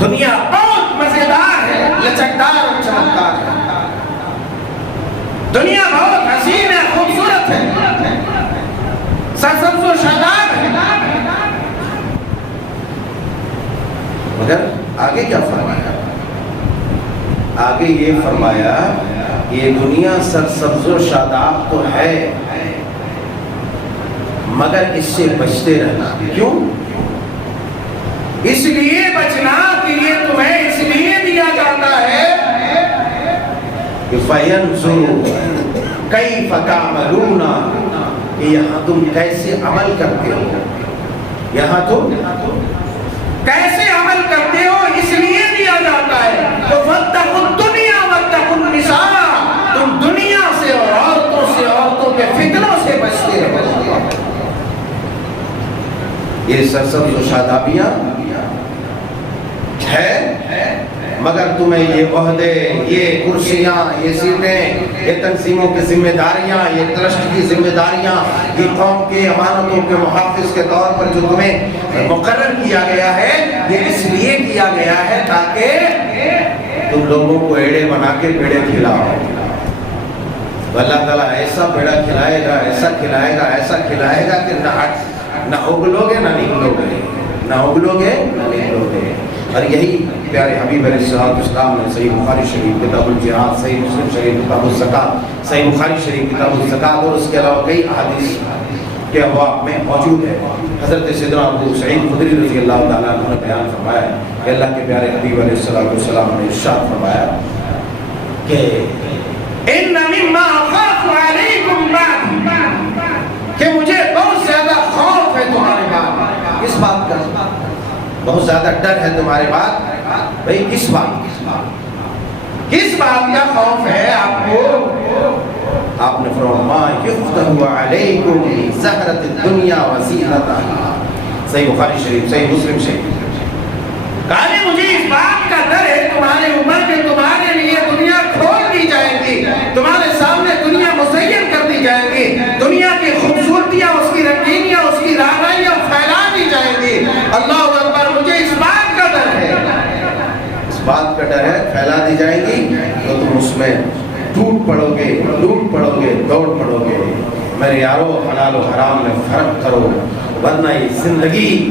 دنیا بہت مزیدار ہے، لچکدار اور چمکدار ہے، دنیا بہت حسین ہے، خوبصورت ہے، سرسبز و شاداب ہے، مگر آگے کیا فرمایا؟ آگے یہ فرمایا یہ دنیا سرسبز و شاداب تو ہے مگر اس سے بچتے رہنا۔ کیوں؟ اس لیے بچنا کہ یہ تمہیں اس لیے دیا جاتا ہے کہ فَيَنْظُرُوا كَيْفَ تَعْمَلُونَ، کہ یہاں تم کیسے عمل کرتے ہو، یہاں تم کیسے عمل کرتے ہو اس لیے دیا جاتا ہے۔ تو فَاتَّقُوا الدُّنْيَا وَاتَّقُوا النِّسَاءَ، تم دنیا سے اور عورتوں کے فتنوں سے بچتے رہو۔ یہ سرسبز و شادابیاں ہے مگر تمہیں یہ عہدے، یہ کرسیاں، یہ سیٹیں، یہ تنظیموں کی ذمہ داریاں، یہ ٹرسٹ کی ذمہ داریاں، یہ قوم کے امانتوں کے محافظ کے طور پر جو تمہیں مقرر کیا گیا ہے، یہ اس لیے کیا گیا ہے تاکہ تم لوگوں کو ایڑے بنا کے پیڑے کھلاؤ۔ اللہ تعالیٰ ایسا پیڑا کھلائے گا، ایسا کھلائے گا، ایسا کھلائے گا کہ نہ اگلو گے نہ نکلو گے، نہ اگلو گے نہ نکلو گے۔ اور یہی پیارے حبیب علیہ السلام نے صحیح بخاری شریف کتاب الجہاد، صحیح مسلم شریف کتاب الزکوٰۃ، صحیح بخاری شریف کتاب الزکوٰۃ اور اس کے علاوہ کئی احادیث کے ابواب میں موجود ہے۔ حضرت سیدنا ابو سعید خدری رضی اللہ تعالیٰ عنہ نے بیان فرمایا کہ اللہ کے پیارے حبیب علیہ السلام نے ارشاد فرمایا کہ ان مما اخاف علیکم بعد، کہ مجھے بہت زیادہ خوف ہے تمہارے بعد۔ کس بات کا؟ بہت زیادہ ڈر ہے تمہارے بعد۔ بھئی کس بات کا خوف ہے آپ کو؟ آپ نے فرمایا ما یفتح علیکم زہرۃ الدنیا وزینتہا، صحیح بخاری شریف، صحیح مسلم شریف۔ کہا مجھے اس بات کا ڈر ہے تمہارے اوپر کہ تمہارے لیے دنیا کھول دی جائے گی، تمہارے سامنے دنیا مزین کر دی جائے گی، دنیا کی خوبصورتیاں، اس کی رنگینیاں، اس کی رانائیاں پھیلا دی جائیں گی۔ اللہ اکبر، مجھے اس بات کا ڈر ہے، اس بات کا ڈر ہے پھیلا دی جائیں گی تو تم اس میں ٹوٹ پڑو گے، لوٹ پڑو گے، دوڑ پڑو گے۔ میرے یارو، حلال و حرام میں فرق کرو ورنہ یہ زندگی